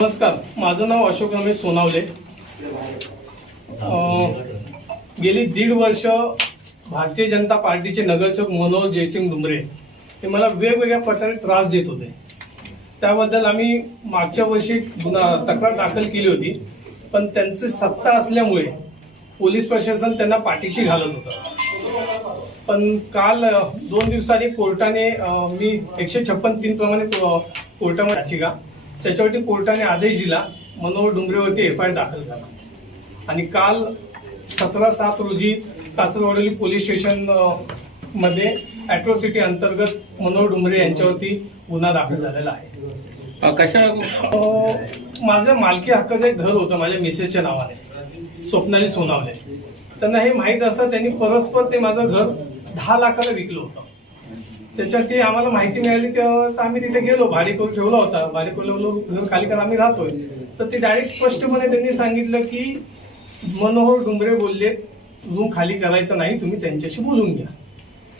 नमस्कार माझं नाव अशोक रमेश सोनावले. गेली दीड वर्ष भारतीय जनता पार्टीचे नगरसेवक मनोज जयसिंग डुमरे हे मला वेगवेगळ्या प्रकारे त्रास देत होते. त्याबद्दल आम्ही मागच्या वर्षी गुन्हा तक्रार दाखल केली होती पण त्यांची सत्ता असल्यामुळे पोलीस प्रशासन त्यांना पाठीशी घालत होतं. पण काल दोन दिवसांनी कोर्टाने मी एकशे छप्पन तीन प्रमाणे कोर्टामध्ये याचिका त्याच्यावरती कोर्टाने आदेश दिला मनोहर डुंगरेवरती एफ आय आर दाखल करा. आणि काल सतरा सात रोजी कासरवाडोली पोलीस स्टेशनमध्ये अॅट्रॉसिटी अंतर्गत मनोहर डुंगरे यांच्यावरती गुन्हा दाखल झालेला आहे. कशा माझं मालकी हक्काचं एक घर होतं माझ्या मिसेसच्या नावाने स्वप्नाली सोनावले. त्यांना हे माहीत असतं त्यांनी परस्पर ते माझं घर दहा लाखाला विकलं होतं. त्याच्यात आम्हाला माहिती मिळाली तेव्हा तर आम्ही तिथे गेलो भाडीकरून ठेवला होता. भाडे घर खाली कर आम्ही राहतोय. तर ते डायरेक्ट स्पष्टपणे त्यांनी सांगितलं की मनोहर डुंगरे बोलले रूम खाली करायचं नाही तुम्ही त्यांच्याशी बोलून घ्या.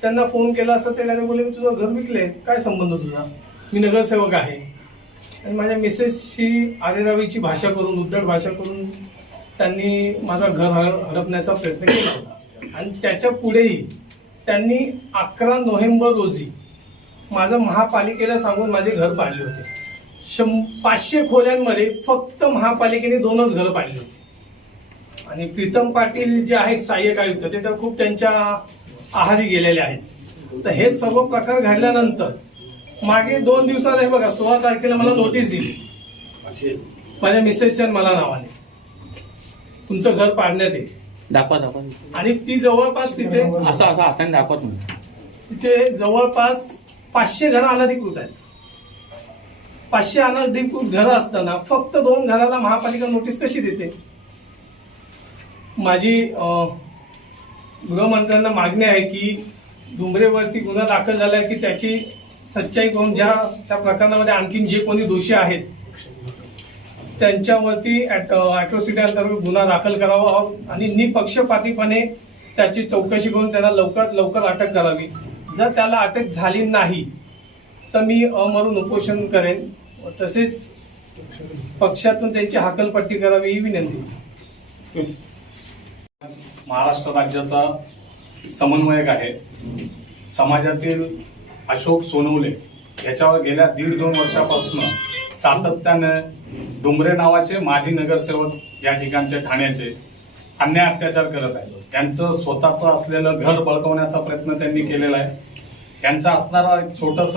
त्यांना फोन केला असं ते डायरेक्ट बोलले मी तुझं घर विकले काय संबंध तुझा? मी नगरसेवक आहे. आणि माझ्या मिसेसशी आरेरावीची भाषा करून उद्धट भाषा करून त्यांनी माझा घर हडपण्याचा प्रयत्न केला होता. आणि त्याच्या पुढेही त्यांनी अकरा नोव्हेंबर रोजी माझं महापालिकेला सांगून माझे घर पाडले होते. शं पाचशे खोल्यांमध्ये फक्त महापालिकेने दोनच घरं पाडली होती. आणि प्रीतम पाटील जे आहेत सहाय्यक आयुक्त ते तर खूप त्यांच्या आहारी गेलेले आहेत. तर हे सर्व प्रकार घडल्यानंतर मागे दोन दिवसाला हे बघा सोळा तारखेला मला नोटीस दिली. माझ्या मिसेसच्या मला नावाने. तुमचं घर पाडण्यात येईल. दाखवा दाखवा. आणि ती जवळपास तिथे असं असं हाताने दाखवत नाही तिथे जवळपास पाचशे घरं अनधिकृत आहेत. पाचशे अनधिकृत घरं असताना फक्त दोन घराला महापालिका नोटीस कशी देते? माझी गृहमंत्र्यांना मागणी आहे की डुंबरेवरती गुन्हा दाखल झाला आहे की त्याची सच्चाई करून ज्या त्या प्रकरणामध्ये आणखीन जे कोणी दोषी आहेत त्यांच्यावरती अॅट्रॉसिटी uh, अंतर्गत गुन्हा दाखल करावा आणि निपक्षपातीपणे त्याची चौकशी करून त्यांना लवकरात लवकर अटक करावी. जर त्याला अटक झाली नाही तर मी अमरून उपोषण करेन. तसेच पक्षातून त्यांची हाकलपट्टी करावी ही विनंती. महाराष्ट्र राज्याचा समन्वयक आहे. समाजातील अशोक सोनवले याच्यावर गेल्या दीड दोन वर्षापासून सातत्यानं डुंबरे नावाचे माजी नगरसेवक या ठिकाणचे ठाण्याचे अन्याय अत्याचार करत आहेत. त्यांचं स्वतःचं असलेलं घर बळकवण्याचा प्रयत्न त्यांनी केलेला आहे. त्यांचा असणारा एक छोटस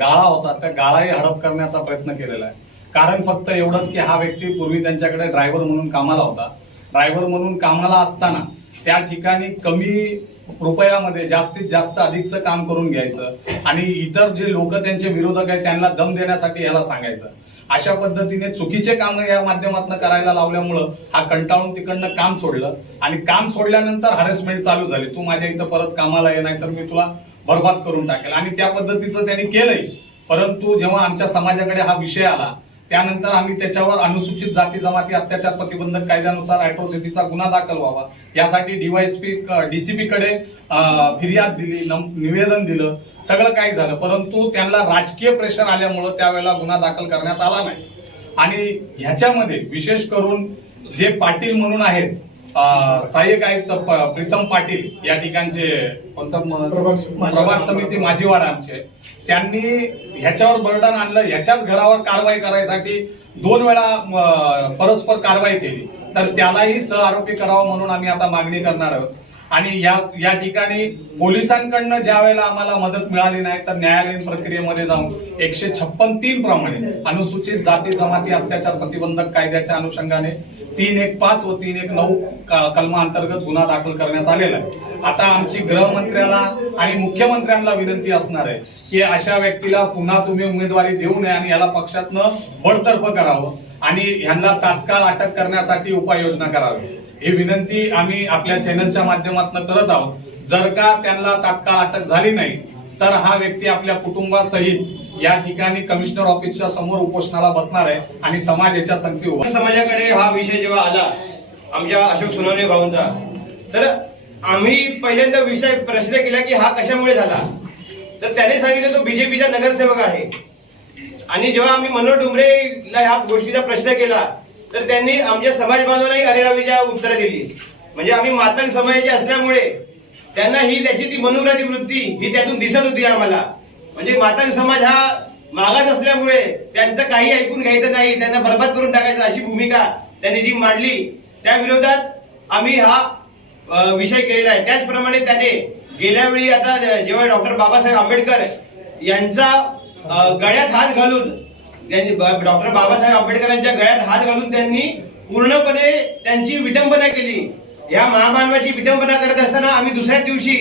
गाळा होता. त्या गाळाही हडप करण्याचा प्रयत्न केलेला आहे. कारण फक्त एवढंच की हा व्यक्ती पूर्वी त्यांच्याकडे ड्रायव्हर म्हणून कामाला होता. ड्रायव्हर म्हणून कामाला असताना त्या ठिकाणी कमी रुपयामध्ये जास्तीत जास्त अधिकचं काम करून घ्यायचं आणि इतर जे लोक त्यांचे विरोधक आहेत त्यांना दम देण्यासाठी याला सांगायचं. अशा पद्धतीने चुकीचे काम या माध्यमातून करायला लावल्यामुळं हा कंटाळून तिकडनं काम सोडलं. आणि काम सोडल्यानंतर हॅरेसमेंट चालू झाली. तू माझ्या इथं परत कामाला ये नाही तर मी तुला बर्बाद करून टाकेल. आणि त्या पद्धतीचं त्यांनी केलंय. परंतु जेव्हा आमच्या समाजाकडे हा विषय आला त्यानंतर आम्ही त्याच्यावर अनुसूचित जाती जमाती अत्याचार प्रतिबंधक कायद्यानुसार अॅट्रॉसिटीचा गुन्हा दाखल व्हावा. यासाठी डीवायसपी डीसीपीकडे फिर्याद दिली नम- निवेदन दिलं. सगळं काही झालं. परंतु त्यांना राजकीय प्रेशर आल्यामुळं त्यावेळेला गुन्हा दाखल करण्यात आला नाही. आणि ह्याच्यामध्ये विशेष करून जे पाटील म्हणून आहेत सहाय्यक आयुक्त प्रीतम पाटील या ठिकाणचे प्रभाग समिती. माझीवाडा आमचे. त्यांनी ह्याच्यावर बर्डन आणलं. ह्याच्याच घरावर कारवाई करायसाठी दोन वेळा परस्पर कारवाई केली. तर त्यालाही सह आरोपी करावं म्हणून आम्ही आता मागणी करणार आहोत. आणि या या ठिकाणी पोलिसांकडनं ज्या वेळेला आम्हाला मदत मिळाली नाही तर न्यायालयीन प्रक्रियेमध्ये जाऊन एकशे छप्पन तीन प्रमाणे अनुसूचित जाती जमाती अत्याचार प्रतिबंधक कायद्याच्या अनुषंगाने तीन एक पाच व तीन एक नऊ कलमा अंतर्गत गुन्हा दाखल करण्यात आलेला आहे. आता आमची गृहमंत्र्याला आणि मुख्यमंत्र्यांना विनंती असणार आहे की अशा व्यक्तीला पुन्हा तुम्ही उमेदवारी देऊ नये आणि याला पक्षातनं बडतर्फ करावं आणि ह्यांना तात्काळ अटक करण्यासाठी उपाययोजना करावी. ही विनंती आम्ही आपल्या चॅनलच्या माध्यमातून करत आहोत. जर का त्यांना तात्काळ अटक झाली नाही तर हा व्यक्ती आपल्या कुटुंबासहित या ठिकाणी कमिशनर ऑफिसच्या समोर उपोषणाला बसणार आहे आणि समाज याच्या संगती उभा समाजाकडे हा विषय जेव्हा आला आमच्या अशोक सोनवणे भाऊंचा तर आम्ही पहिल्यांदा विषय प्रश्न केला की हा कशामुळे झाला? तर त्याने सांगितलं तो बीजेपीचा नगरसेवक आहे. आणि जेव्हा आम्ही मनोहर डुमरेला ह्या गोष्टीचा प्रश्न केला तर त्यांनी आमच्या समाज बांधवांनाही अरेरावीच्या उत्तरं दिली. म्हणजे आम्ही मातंग समाजाचे असल्यामुळे त्यांना ही त्याची ती मनोग्राची वृत्ती ही त्यातून दिसत होती आम्हाला. म्हणजे मातंग समाज हा मागास असल्यामुळे त्यांचं काही ऐकून घ्यायचं नाही त्यांना बरबाद करून टाकायचं अशी भूमिका त्यांनी जी मांडली त्या विरोधात आम्ही हा विषय केलेला आहे. त्याचप्रमाणे त्याने गेल्या वेळी आता जेव्हा डॉक्टर बाबासाहेब आंबेडकर यांचा गळ्यात हात घालून त्यांनी डॉक्टर बाबासाहेब आंबेडकरांच्या गळ्यात हात घालून त्यांनी पूर्णपणे त्यांची विटंबना केली. या महामानवाची विटंबना करत असताना आम्ही दुसऱ्या दिवशी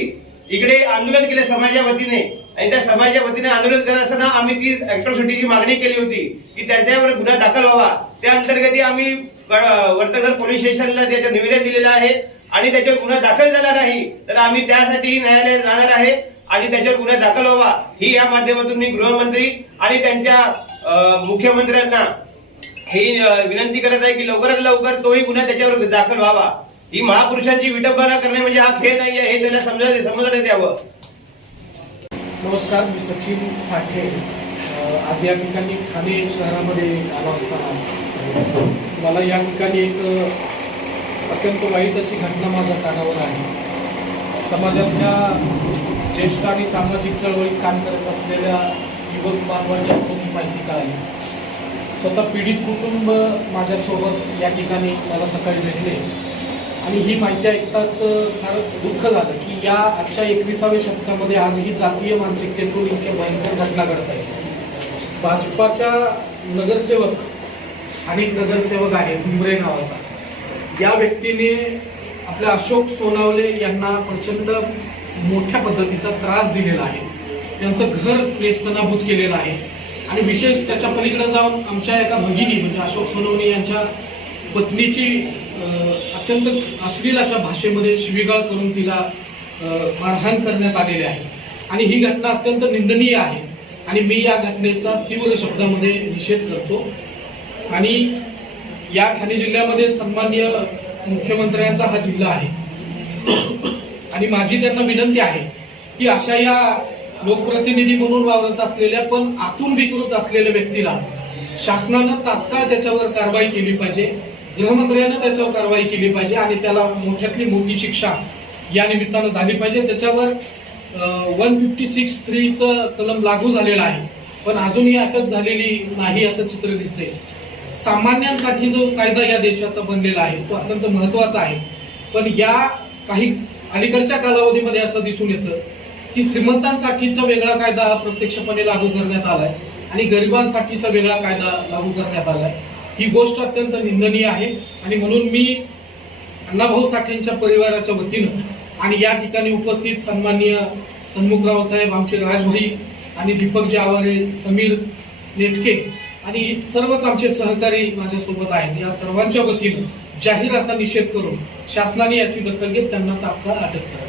इकडे आंदोलन केले समाजावतीने. वतीने आणि त्या समाजाच्या वतीने आंदोलन करत असताना आम्ही ती ऍक्ट्रॉसिटीची मागणी केली होती की त्याच्यावर गुन्हा दाखल व्हावा. त्या अंतर्गत आम्ही वर्तगर पोलीस स्टेशनला त्याचं निवेदन दिलेलं आहे आणि त्याच्यावर गुन्हा दाखल झाला नाही तर आम्ही त्यासाठी न्यायालयात जाणार आहे आणि त्याच्यावर गुन्हा दाखल व्हावा. ही या माध्यमातून मी गृहमंत्री आणि त्यांच्या मुख्यमंत्र्यांना ही विनंती करत आहे की लवकरात लवकर तोही गुन्हा त्याच्यावर दाखल व्हावा. ही महापुरुषांची विटंबना करणे म्हणजे हा खेळ नाही आहे हे त्याला समजा समजण्यात यावं. नमस्कार मी सचिन साठे. आज या ठिकाणी ठाणे शहरामध्ये आलो असताना. मला या ठिकाणी एक अत्यंत वाईट अशी घटना माझ्या कानावर आहे. समाजातल्या ज्येष्ठ आणि सामाजिक चळवळीत काम करत असलेल्या युवक बांधवांच्या खूप माहिती कळाली स्वतः पीडित कुटुंब माझ्यासोबत या ठिकाणी मला सकाळी भेटले. आणि ही माहिती ऐकताच फार दुःख झालं की या आजच्या एकविसाव्या शतकामध्ये आज ही जातीय मानसिकतेतून इतक्या भयंकर घटना घडत आहेत भाजपाच्या नगरसेवक स्थानिक नगरसेवक आहे हुंबरे नावाचा. या व्यक्तीने आपल्या अशोक सोनावले यांना प्रचंड मोठ्या पद्धतीचा त्रास दिलेला आहे. त्यांचं घर नेस्तनाभूत केलेलं आहे. आणि विशेष त्याच्या पलीकडे जाऊन आमच्या एका भगिनी म्हणजे अशोक सोनवणे यांच्या पत्नीची अत्यंत अश्लील अशा भाषेमध्ये शिवीगाळ करून तिला मारहाण करण्यात आलेली आहे. आणि ही घटना अत्यंत निंदनीय आहे. आणि मी या घटनेचा तीव्र शब्दामध्ये निषेध करतो. आणि या ठाणे जिल्ह्यामध्ये सन्मान्य मुख्यमंत्र्यांचा हा जिल्हा आहे. आणि माझी त्यांना विनंती आहे की अशा या लोकप्रतिनिधी म्हणून वावरत असलेल्या पण आतून विकृत असलेल्या व्यक्तीला शासनानं तात्काळ त्याच्यावर कारवाई केली पाहिजे. गृहमंत्र्यानं त्याच्यावर कारवाई केली पाहिजे आणि त्याला मोठ्यातली मोठी शिक्षा या निमित्तानं झाली पाहिजे. त्याच्यावर वन फिफ्टी सिक्स थ्रीचं कलम लागू झालेलं आहे. पण अजूनही अटक झालेली नाही असं चित्र दिसते सामान्यांसाठी जो कायदा या देशाचा बनलेला आहे तो अत्यंत महत्त्वाचा आहे. पण या काही अलीकडच्या कालावधीमध्ये असं दिसून येतं की श्रीमंतांसाठीचा वेगळा कायदा प्रत्यक्षपणे लागू करण्यात आलाय आणि गरिबांसाठीचा वेगळा कायदा लागू करण्यात आलाय. ही गोष्ट अत्यंत निंदनीय आहे. आणि म्हणून मी अण्णाभाऊ साठेंच्या परिवाराच्या वतीनं आणि या ठिकाणी उपस्थित सन्माननीय सन्मुखराव साहेब आमचे राजभाई आणि दीपकजी आवारे समीर नेटके आणि सर्वच आमचे सहकारी माझ्यासोबत आहेत. या सर्वांच्या वतीनं जाहीर असा निषेध करून शासनाने याची दखल घेत त्यांना तात्काळ अटक करा